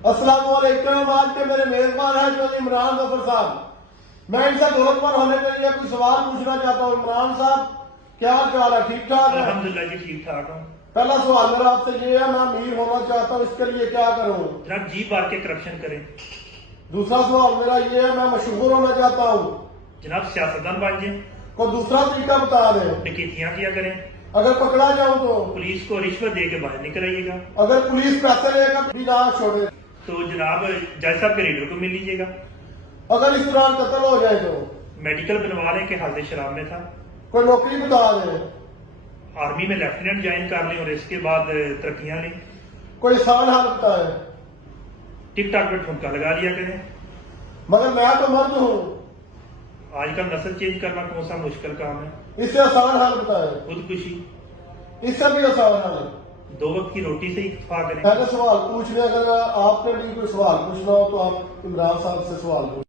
अस्सलाम वालेकुम। आज के मेरे मेजबान हैं जो इमरान जफर साहब। मैं इनसे दौलत पर होने के लिए कुछ सवाल पूछना चाहता हूँ। इमरान साहब, क्या हाल है? ठीक ठाक है? अल्हम्दुलिल्लाह जी, ठीक ठाक हूँ। पहला सवाल मेरा आपसे ये है, मैं अमीर होना चाहता हूँ, इसके लिए क्या करूँ? जनाब जी बार के करप्शन करें। दूसरा सवाल मेरा ये है, मैं मशहूर होना चाहता हूँ, जनाब सियासतदान बन जाए, कोई दूसरा तरीका बता दें। डकैतियाँ किया करें, अगर पकड़ा जाऊँ तो? पुलिस को रिश्वत दे के बाहर नहीं कराइएगा, अगर पुलिस पैसे लेकर भी ना छोड़े तो जनाब जज साहब के रीडर को मिल लीजिएगा। अगर इस दौरान कत्ल हो जाए तो? मेडिकल बनवा लें कि हालत शराब में था, कोई नौकरी बता दें। आर्मी में लेफ्टिनेंट ज्वाइन कर लें और इसके बाद तरक्कियां लें। कोई आसान हाल बताए। टिक टाक पे ठुमका लगा लिया करें। मगर मैं तो मर्द हूँ, आजकल नस्ल चेंज करना कौन सा मुश्किल काम है। इससे आसान हाल बताए। खुदकुशी, इससे भी आसान हाल है। 2 वक्त की रोटी से इत्तेफाक करें। मैंने सवाल पूछने, अगर आपने भी कोई सवाल पूछना हो तो आप इमरान साहब से सवाल पूछ।